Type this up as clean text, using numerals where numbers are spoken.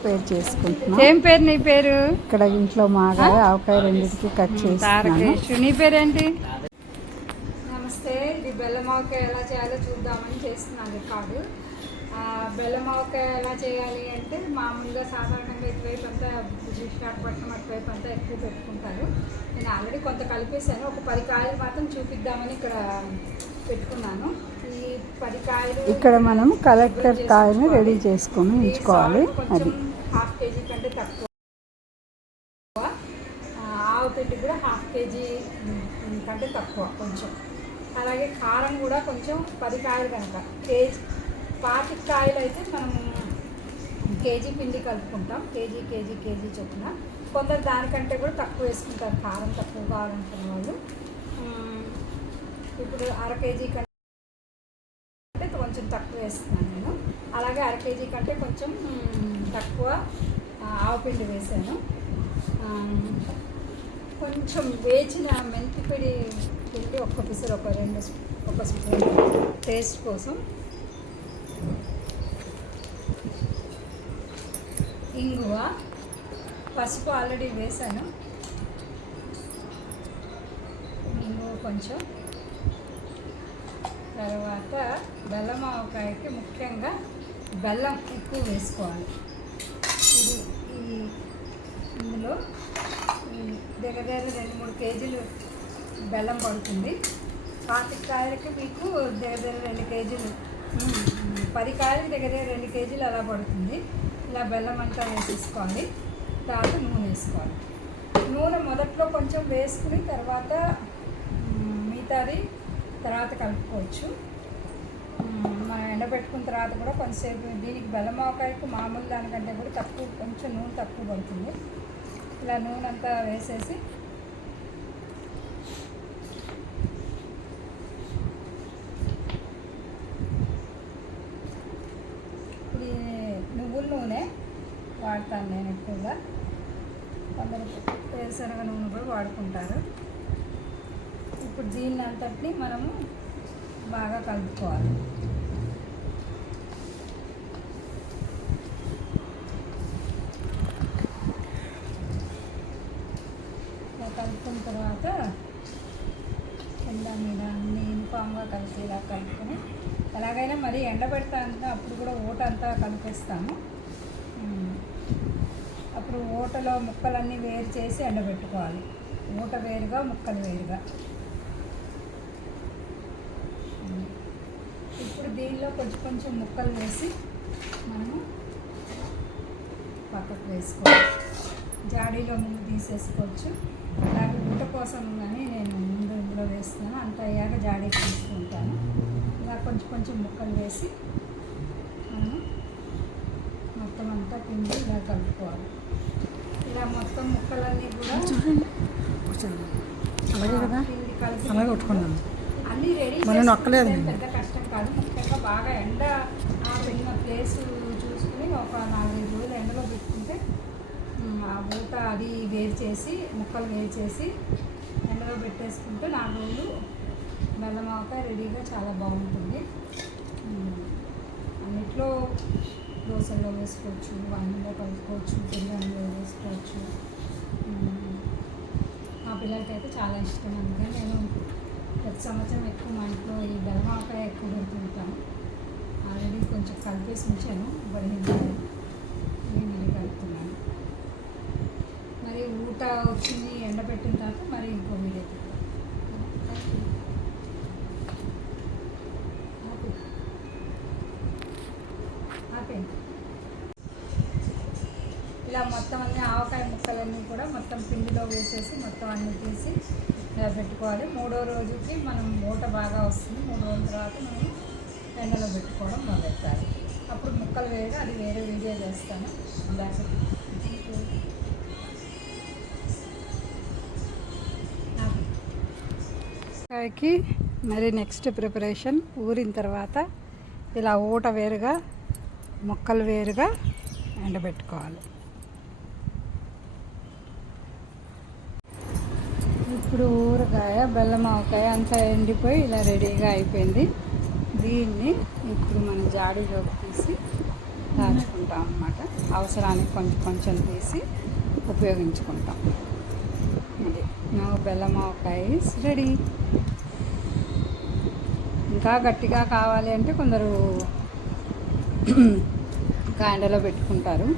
Prepare చేసుకుంటున్నాం. ఏం పేరు నీ పేరు? ఇక్కడ ఇంట్లో మాగాయ ఆవకాయ రెండింటికి కట్ చేస్తున్నాను. నీ పేరేంటి? నమస్తే. ఇది బెల్లం ఆవకాయ ఎలా చేయాలో చూద్దామని చేస్తున్నాను రికార్డు. బెల్లం ఆవకాయ ఎలా చేయాలి అంటే మామూలుగా సాధారణంగా ఇటువైపు అంతా విశాఖపట్నం అటువైపు అంతా ఎక్కువ పెట్టుకుంటారు. నేను ఆల్రెడీ కొంత కలిపేశాను. ఒక 10 కాయలు మాత్రం చూపిద్దామని ఇక్కడ పెట్టుకున్నాను. ఈ 10 కాయలు ఇక్కడ మనం కలెక్టర్ కాయని రెడీ చేసుకొని ఉంచుకోవాలి. అది ½ కేజీ కంటే తక్కువ. ఆవుపిండి కూడా ½ కేజీ కంటే తక్కువ కొంచెం. అలాగే కారం కూడా కొంచెం 10 కాయలు కనుక కేజీ 25 కాయలు అయితే మనం కేజీ పిండి కలుపుకుంటాం. కేజీ చొప్పున. కొందరు దానికంటే కూడా తక్కువ వేసుకుంటారు, కారం తక్కువ కావాలనుకున్న వాళ్ళు. ఇప్పుడు 1/2 కేజీ కంటే కొంచెం తక్కువ వేస్తున్నాను నేను. అలాగే 1/2 కేజీ కంటే కొంచెం తక్కువ ఆవపిండి వేసాను. కొంచెం వేచిన మెంతిపిండి ఒక్క పిసరు ఒక స్పూన్ టేస్ట్ కోసం. ఇంగువ, పసుపు ఆల్రెడీ వేసాను. ఇంగువ కొంచెం. తర్వాత బెల్లం ఆవకాయకి ముఖ్యంగా బెల్లం ఎక్కువ వేసుకోవాలి. ఇందులో దగ్గర 2-3 కేజీలు బెల్లం పడుతుంది. 25 కాయలకి మీకు దగ్గర 2 కేజీలు, 10 కాయలకి దగ్గర 2 కేజీలు అలా పడుతుంది. ఇలా బెల్లం అంతా వేసేసుకోవాలి. తర్వాత నూనె వేసుకోవాలి. నూనె మొదట్లో కొంచెం వేసుకుని తర్వాత మిగతాది తర్వాత కలుపుకోవచ్చు. మనం ఎండబెట్టుకున్న తర్వాత కూడా కొంచెంసేపు దీనికి బెల్లం ఆవకాయకు మామూలు దానికంటే కూడా తక్కువ, కొంచెం నూనె తక్కువ పడుతుంది. ఇలా నూనె అంతా వేసేసి నువ్వుల నూనె వాడతాను నేను ఎక్కువగా. కొందరు వేరుశనగ నూనె కూడా వాడుకుంటారు. ఇప్పుడు దీన్ని అంతటిని మనము బాగా కలుపుకోవాలి. కలుపుకున్న తర్వాత కింద మీద అన్ని యూనిఫామ్గా కలిసేలా కలుపుకొని, ఎలాగైనా మరి ఎండబెడతా అంటే అప్పుడు కూడా ఊట అంతా కలిపేస్తాము. అప్పుడు ఊటలో ముక్కలన్నీ వేరు చేసి ఎండబెట్టుకోవాలి. ఊట వేరుగా, ముక్కలు వేరుగా. ఇప్పుడు దీనిలో కొంచెం ముక్కలు వేసి మనము పక్కకు వేసుకోవాలి. జాడీలో ముందు తీసేసుకోవచ్చు. అలాగే ఊట కోసం కానీ నేను ముందు ఇందులో వేస్తున్నాను. అంత అయ్యాక జాడీ తీసుకుంటాను. ఇలా కొంచెం ముక్కలు వేసి మనం మొత్తం అంతా పిండి ఇలా కలుపుకోవాలి. ఇలా మొత్తం ముక్కలన్నీ కూడా పిండి కలిపి అన్నీ రెడీ చేసుకోవాలి. పెద్ద కష్టం కాదు. ముఖ్యంగా బాగా ఎండ పెట్టిన ప్లేస్ చూసుకుని ఒక 4-5 రోజులు ఎండలో పెట్టుకుంటే ఆ ఊట అది వేరు చేసి, ముక్కలు వేరు చేసి ఎండలో పెట్టేసుకుంటే 4 రోజులు బెల్లం ఆవకాయ రెడీగా చాలా బాగుంటుంది. అన్నిట్లో దోశల్లో వేసుకోవచ్చు, అన్నంలో కలుపుకోవచ్చు, బిర్యానీలో వేసుకోవచ్చు. మా పిల్లలకి అయితే చాలా ఇష్టం. అందుకని నేను ప్రతి సంవత్సరం ఎక్కువ మా ఇంట్లో ఈ బెల్లం ఆవకాయ ఎక్కువ పెడుతుంటాను. ఆల్రెడీ కొంచెం కలిపేసి ఉంచాను. మళ్ళీ కలుపుతున్నాను. మరి ఊట వచ్చింది ఎండబెట్టిన తర్వాత మరి ఇంకో వీడియో ఇలా మొత్తం అన్ని ఆవకాయ ముక్కలన్నీ కూడా మొత్తం పిండిలో వేసేసి మొత్తం అన్నీ తీసి ఇలా పెట్టుకోవాలి. 3వ రోజుకి మనం ఊట బాగా వస్తుంది. 3 రోజుల తర్వాత మనం ఎండలో పెట్టుకోవడం మొదలెట్టాలి. అప్పుడు ముక్కలు వేరే, అది వేరే వీడియో చేస్తాను. ఆవకాయకి మరి నెక్స్ట్ ప్రిపరేషన్ ఊరిన తర్వాత ఇలా ఊట వేరుగా, ముక్కలు వేరుగా ఎండబెట్టుకోవాలి. ఇప్పుడు ఊరగాయ, బెల్లం ఆవకాయ అంతా ఎండిపోయి ఇలా రెడీగా అయిపోయింది. దీన్ని ఇప్పుడు మనం జాడీలోకి తీసి దాచుకుంటాం అన్నమాట. అవసరానికి కొంచెం కొంచెం తీసి ఉపయోగించుకుంటాం. అది బెల్లం ఆవకాయ ఈస్ రెడీ. ఇంకా గట్టిగా కావాలి అంటే కొందరు కాండలో పెట్టుకుంటారు.